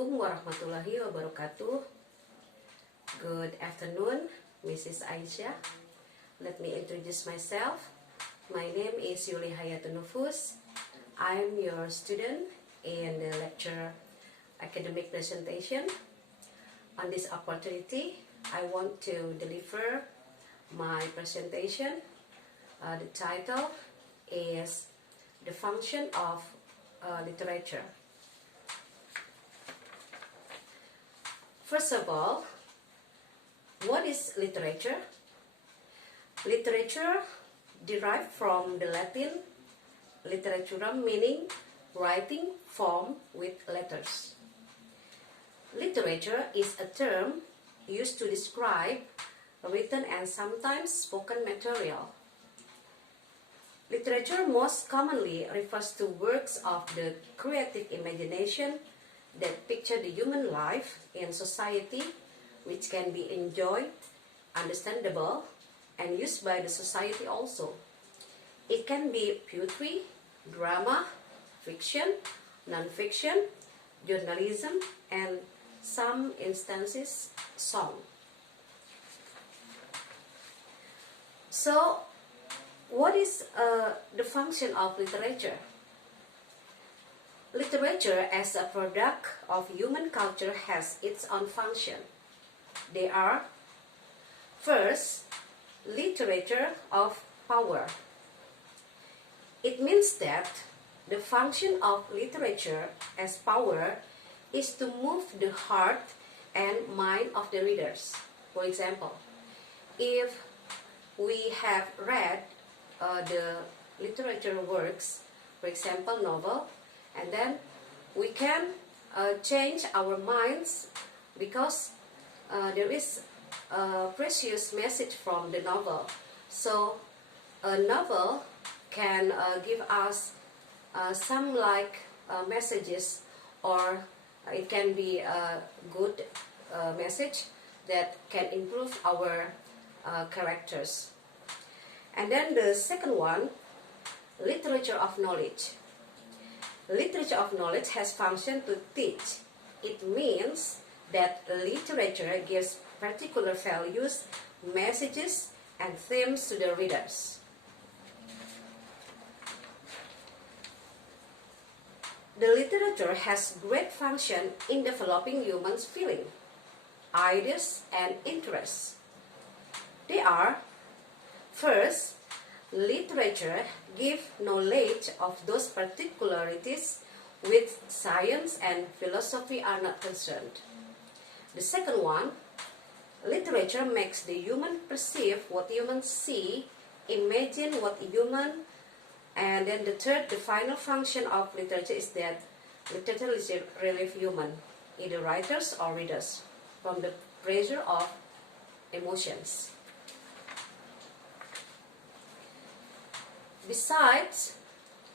Assalamualaikum warahmatullahi wabarakatuh. Good afternoon, Mrs. Aisyah. Let me introduce myself. My name is Yuli. I'm your student in the lecture academic presentation. On this opportunity, I want to deliver my presentation. The title is The Function of Literature. First of all, what is literature? Literature derived from the Latin literaturam, meaning writing form with letters. Literature is a term used to describe written and sometimes spoken material. Literature most commonly refers to works of the creative imagination that picture the human life in society, which can be enjoyed, understandable, and used by the society also. It can be poetry, drama, fiction, non-fiction, journalism, and some instances, song. So, what is the function of literature? Literature as a product of human culture has its own function. They are: first, literature of power. It means that the function of literature as power is to move the heart and mind of the readers. For example, if we have read the literature works, for example, novel, and then we can change our minds because there is a precious message from the novel. So a novel can give us some messages, or it can be a good message that can improve our characters. And then the second one, literature of knowledge. Literature of knowledge has function to teach. It means that literature gives particular values, messages, and themes to the readers. The literature has great function in developing humans' feeling, ideas, and interests. They are: first, literature gives knowledge of those particularities which science and philosophy are not concerned. The second one, literature makes the human perceive what humans see, imagine what human, and then the third, the final function of literature is that literature is relieve human, either writers or readers, from the pressure of emotions. Besides,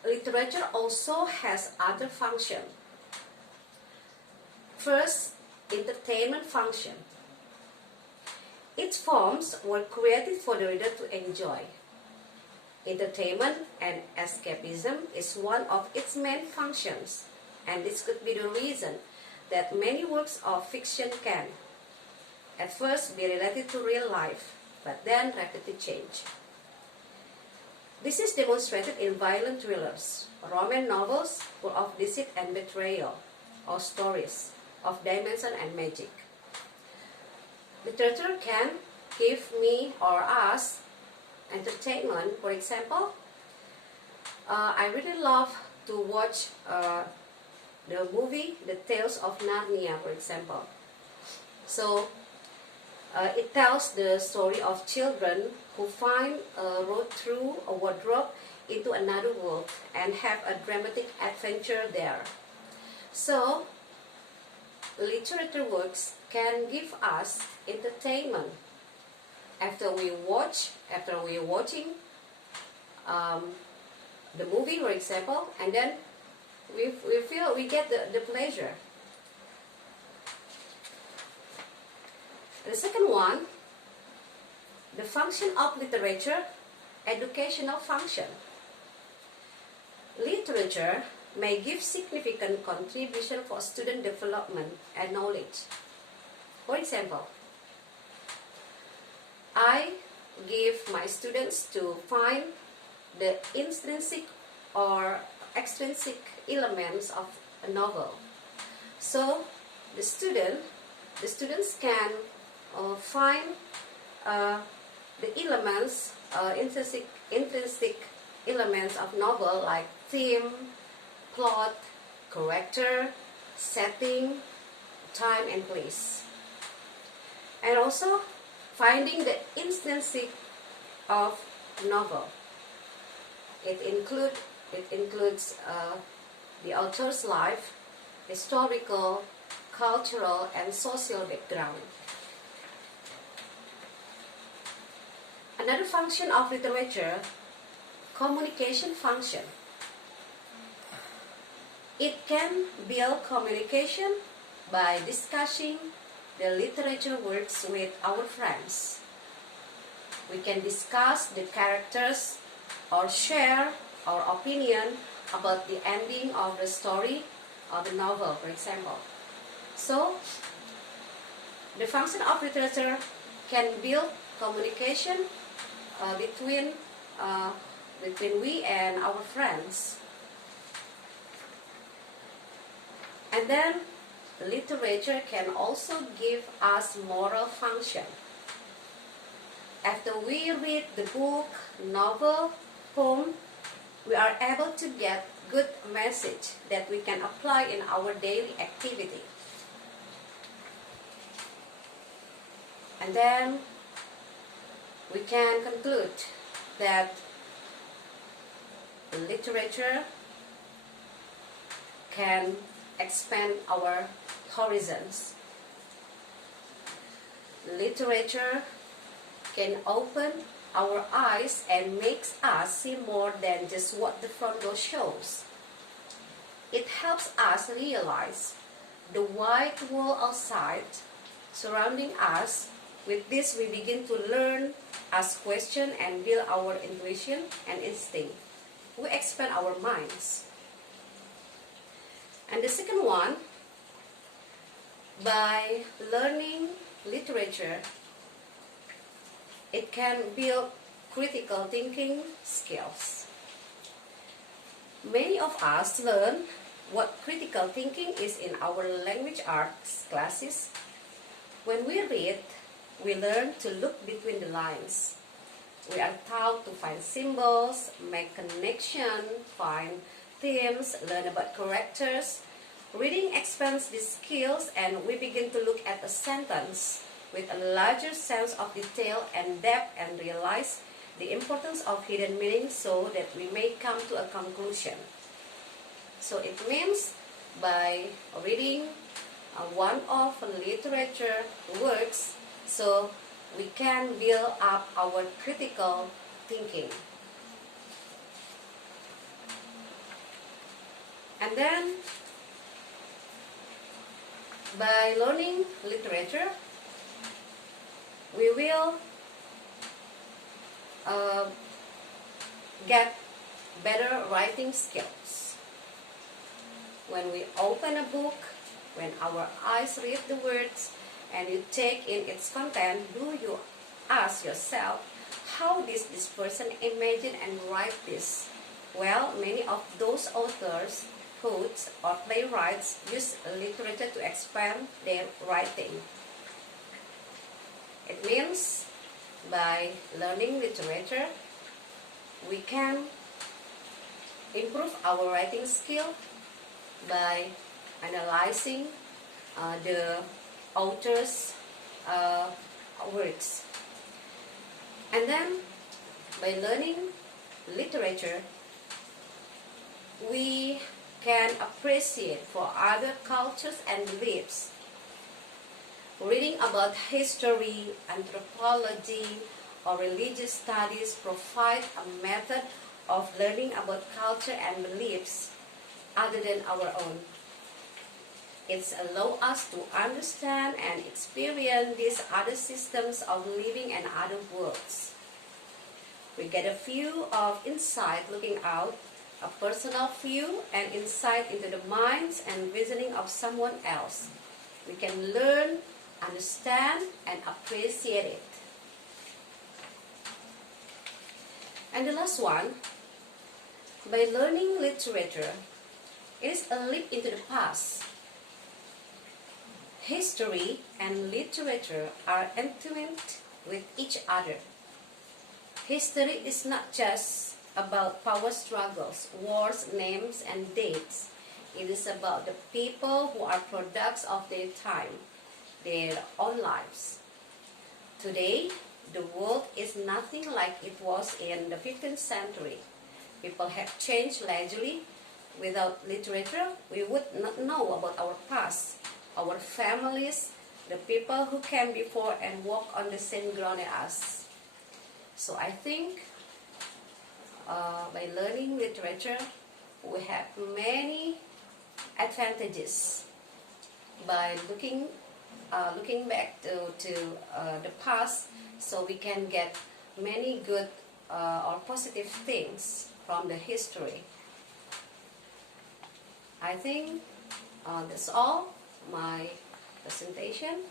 literature also has other function. First, entertainment function. Its forms were created for the reader to enjoy. Entertainment and escapism is one of its main functions, and this could be the reason that many works of fiction can, at first, be related to real life, but then rapidly change. This is demonstrated in violent thrillers, romance novels full of deceit and betrayal, or stories of dimension and magic. Literature can give me or us entertainment. For example, I really love to watch the movie The Tales of Narnia, for example. So it tells the story of children who find a road through a wardrobe into another world and have a dramatic adventure there. So, literature works can give us entertainment. After we're watching the movie, for example, and then we get the pleasure. The second one, the function of literature, educational function. Literature may give significant contribution for student development and knowledge. For example, I give my students to find the intrinsic or extrinsic elements of a novel. So the students can find the elements, intrinsic elements of novel, like theme, plot, character, setting, time and place. And also finding the intrinsic of novel. It includes the author's life, historical, cultural, and social background. Another function of literature, communication function. It can build communication by discussing the literature works with our friends. We can discuss the characters or share our opinion about the ending of the story or the novel, for example. So, the function of literature can build communication between we and our friends. And then literature can also give us moral function. After we read the book, novel, poem, we are able to get good message that we can apply in our daily activity. And then we can conclude that literature can expand our horizons. Literature can open our eyes and makes us see more than just what the front door shows. It helps us realize the wide world outside surrounding us. With this, we begin to learn, ask questions, and build our intuition and instinct. We expand our minds. And the second one, by learning literature, it can build critical thinking skills. Many of us learn what critical thinking is in our language arts classes. When we read, we learn to look between the lines. We are taught to find symbols, make connection, find themes, learn about characters. Reading expands these skills, and we begin to look at a sentence with a larger sense of detail and depth and realize the importance of hidden meaning so that we may come to a conclusion. So it means by reading one of literature works, so we can build up our critical thinking. And then by learning literature, we will get better writing skills. When we open a book, when our eyes read the words and you take in its content, do you ask yourself, how did this person imagine and write this? Well, many of those authors, poets, or playwrights use literature to expand their writing. It means by learning literature, we can improve our writing skill by analyzing the author's works. And then by learning literature, we can appreciate for other cultures and beliefs. Reading about history, anthropology, or religious studies provide a method of learning about culture and beliefs other than our own. It allows us to understand and experience these other systems of living and other worlds. We get a few of insight looking out a personal view and insight into the minds and reasoning of someone else. We can learn, understand, and appreciate it. And the last one, by learning literature, it is a leap into the past. History and literature are intimate with each other. History is not just about power struggles, wars, names, and dates. It is about the people who are products of their time, their own lives. Today, the world is nothing like it was in the 15th century. People have changed largely. Without literature, we would not know about our past, our families, the people who came before and walked on the same ground as us. So I think by learning literature, we have many advantages. By looking back to the past, so we can get many good or positive things from the history. I think that's all my presentation.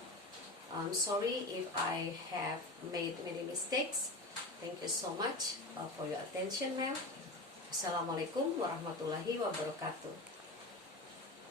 I'm sorry if I have made many mistakes. Thank you so much for your attention, ma'am. Assalamualaikum warahmatullahi wabarakatuh.